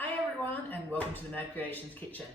Hi everyone and welcome to the Mad Creations Kitchen.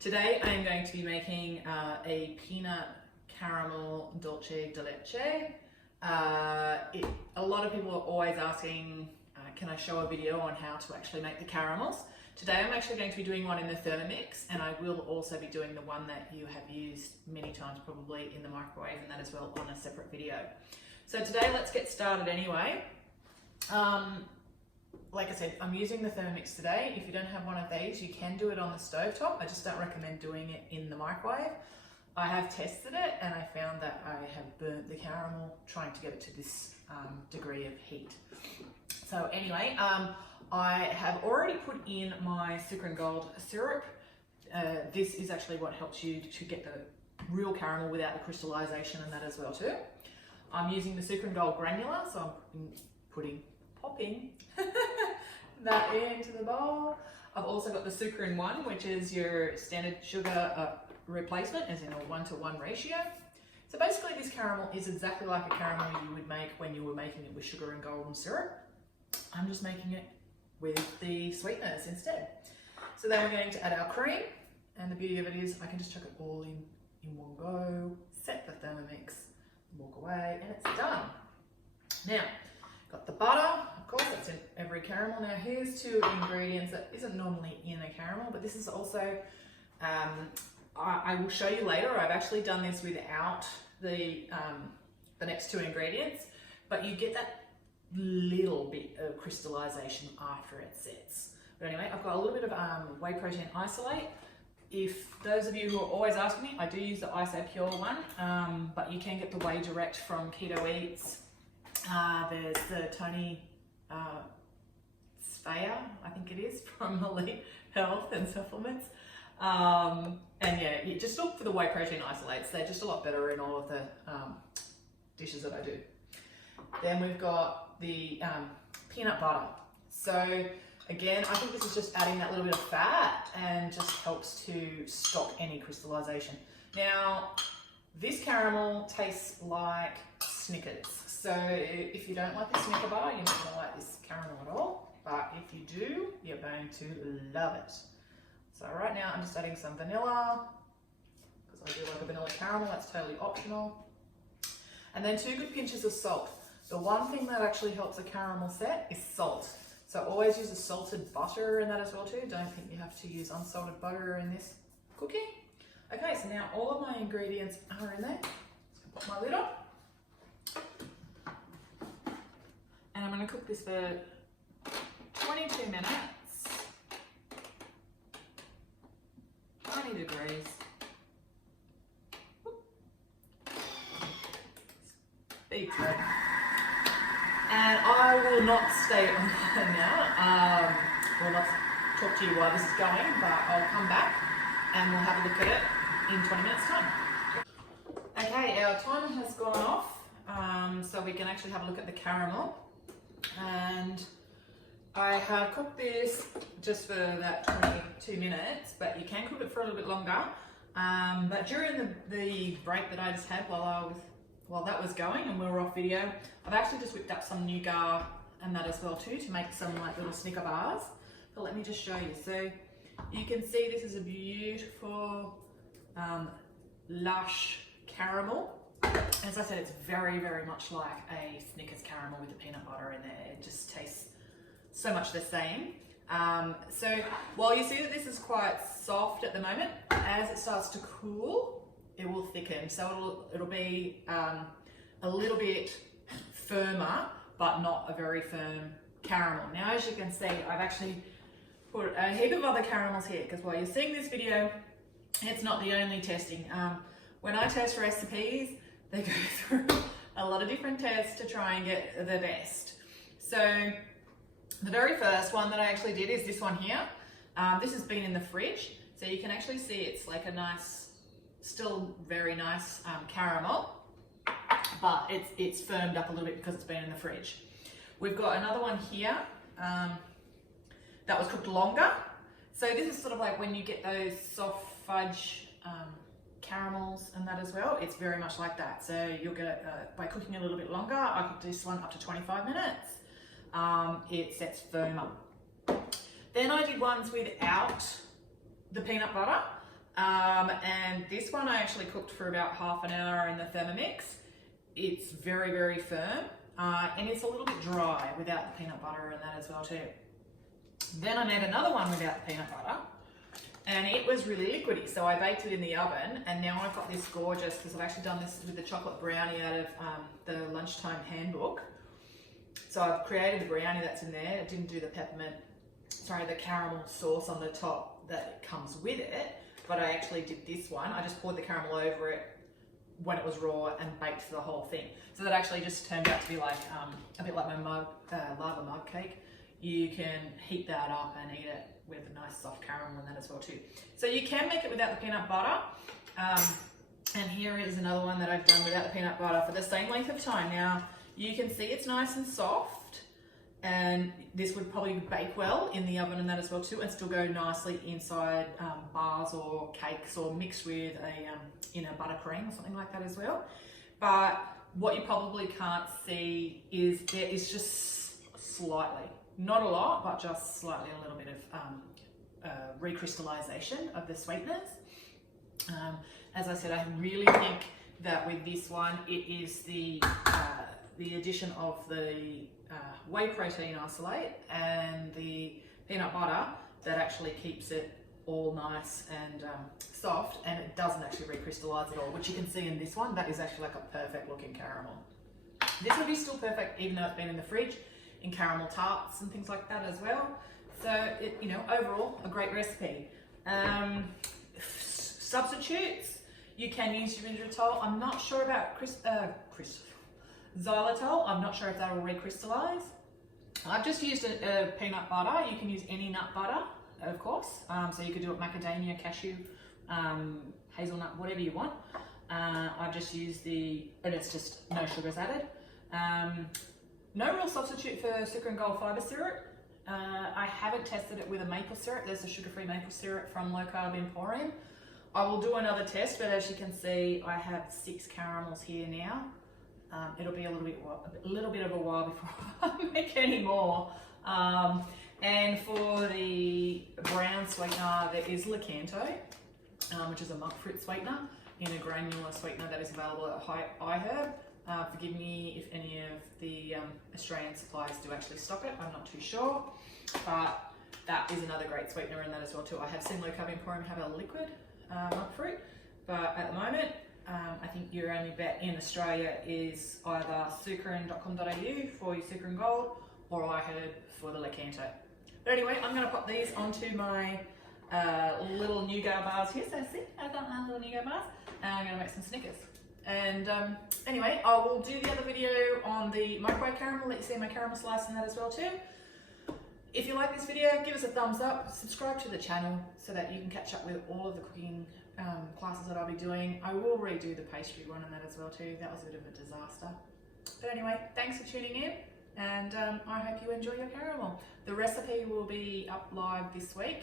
Today I am going to be making a peanut caramel dulce de leche. A lot of people are always asking, can I show a video on how to actually make the caramels? Today I'm actually going to be doing one in the Thermomix, and I will also be doing the one that you have used many times probably in the microwave, and that as well on a separate video. So today let's get started anyway. Like I said, I'm using the Thermomix today. If you don't have one of these, you can do it on the stovetop. I just don't recommend doing it in the microwave. I have tested it and I found that I have burnt the caramel trying to get it to this degree of heat. So anyway, I have already put in my Sucre and Gold syrup. This is actually what helps you to get the real caramel without the crystallization and that as well too. I'm using the Sucre and Gold granular, so I'm popping that into the bowl. I've also got the Sucre in One, which is your standard sugar replacement, as in a 1-to-1 ratio. So basically this caramel is exactly like a caramel you would make when you were making it with sugar and golden syrup. I'm just making it with the sweeteners instead. So then we're going to add our cream, and the beauty of it is I can just chuck it all in one go, set the Thermomix, walk away, and it's done. Now, got the butter, of course, that's in every caramel. Now here's two ingredients that isn't normally in a caramel, but this is also, I will show you later, I've actually done this without the next two ingredients, but you get that little bit of crystallization after it sets. But anyway, I've got a little bit of whey protein isolate. If those of you who are always asking me, I do use the Iso Pure one, but you can get the whey direct from Keto Eats. There's the Tony Speyer, I think it is, from Elite Health and Supplements. And yeah, you just look for the whey protein isolates. They're just a lot better in all of the dishes that I do. Then we've got the peanut butter. So again, I think this is just adding that little bit of fat and just helps to stop any crystallization. Now, this caramel tastes like Snickers. So if you don't like the Snicker bar, you're not going to like this caramel at all. But if you do, you're going to love it. So right now I'm just adding some vanilla, because I do like a vanilla caramel, that's totally optional. And then 2 good pinches of salt. The one thing that actually helps a caramel set is salt. So always use a salted butter in that as well too. Don't think you have to use unsalted butter in this cookie. Okay, so now all of my ingredients are in there. Just put my lid on. And I'm going to cook this for 22 minutes, 90 degrees. Beats it. And I will not stay online now. Well, let's talk to you while this is going, but I'll come back and we'll have a look at it in 20 minutes time. Okay, our timer has gone off, so we can actually have a look at the caramel. And I have cooked this just for that 22 minutes, but you can cook it for a little bit longer. But during the break that I just had while that was going and we were off video, I've actually just whipped up some nougat and that as well too to make some like little Snicker bars. But let me just show you. So you can see this is a beautiful lush caramel. As I said, it's very, very much like a Snickers caramel with the peanut butter in there. It just tastes so much the same. So while you see that this is quite soft at the moment, as it starts to cool, it will thicken. So it'll be a little bit firmer, but not a very firm caramel. Now, as you can see, I've actually put a heap of other caramels here, because while you're seeing this video, it's not the only testing. When I test recipes, they go through a lot of different tests to try and get the best. So the very first one that I actually did is this one here. This has been in the fridge, so you can actually see it's like a nice, still very nice caramel, but it's firmed up a little bit because it's been in the fridge. We've got another one here that was cooked longer. So this is sort of like when you get those soft fudge caramels and that as well, it's very much like that. So you'll get it by cooking a little bit longer. I cooked this one up to 25 minutes. It sets firmer. Then I did ones without the peanut butter. And this one I actually cooked for about half an hour in the Thermomix. It's very, very firm. And it's a little bit dry without the peanut butter and that as well too. Then I made another one without the peanut butter, and it was really liquidy. So I baked it in the oven, and now I've got this gorgeous, because I've actually done this with the chocolate brownie out of the lunchtime handbook. So I've created the brownie that's in there. I didn't do the the caramel sauce on the top that comes with it, but I actually did this one. I just poured the caramel over it when it was raw and baked the whole thing. So that actually just turned out to be like a bit like my lava mug cake. You can heat that up and eat it with a nice soft caramel and that as well too. So you can make it without the peanut butter. And here is another one that I've done without the peanut butter for the same length of time. Now you can see it's nice and soft, and this would probably bake well in the oven and that as well too, and still go nicely inside bars or cakes, or mixed with a buttercream or something like that as well. But what you probably can't see is there is just slightly, not a lot, but just slightly a little bit of recrystallization of the sweeteners. As I said, I really think that with this one, it is the addition of the whey protein isolate and the peanut butter that actually keeps it all nice and soft, and it doesn't actually recrystallize at all, which you can see in this one. That is actually like a perfect looking caramel. This would be still perfect even though it's been in the fridge, in caramel tarts and things like that as well. So overall a great recipe. Substitutes, you can use erythritol. I'm not sure about xylitol. I'm not sure if that will recrystallize. I've just used a peanut butter. You can use any nut butter, of course. So you could do it macadamia, cashew, hazelnut, whatever you want. I've just used and it's just no sugars added. No real substitute for sucre and gold fiber syrup. I haven't tested it with a maple syrup. There's a sugar-free maple syrup from Low Carb Emporium. I will do another test, but as you can see, I have 6 caramels here now. It'll be a little bit of a while before I make any more. And for the brown sweetener, there is Lakanto, which is a monk fruit sweetener in a granular sweetener that is available at iHerb. Forgive me if any of the Australian suppliers do actually stock it. I'm not too sure, but that is another great sweetener in that as well too. I have seen Low Carb Emporium have a liquid monk fruit, but at the moment, I think your only bet in Australia is either sucrein.com.au for your sucre and gold, or iHerb for the Lakanto. But anyway, I'm going to pop these onto my little nougat bars here. So see, I've got my little nougat bars, and I'm going to make some Snickers. And anyway, I will do the other video on the microwave caramel, let you see my caramel slice in that as well too. If you like this video, give us a thumbs up, subscribe to the channel so that you can catch up with all of the cooking classes that I'll be doing. I will redo the pastry one and that as well too. That was a bit of a disaster. But anyway, thanks for tuning in, and I hope you enjoy your caramel. The recipe will be up live this week.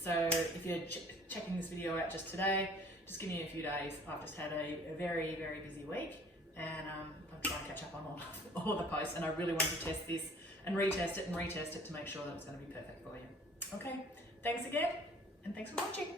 So if you're checking this video out just today, just give me a few days. I've just had a very, very busy week, and I'm trying to catch up on all the posts, and I really wanted to test this and retest it to make sure that it's going to be perfect for you. Okay, thanks again, and thanks for watching.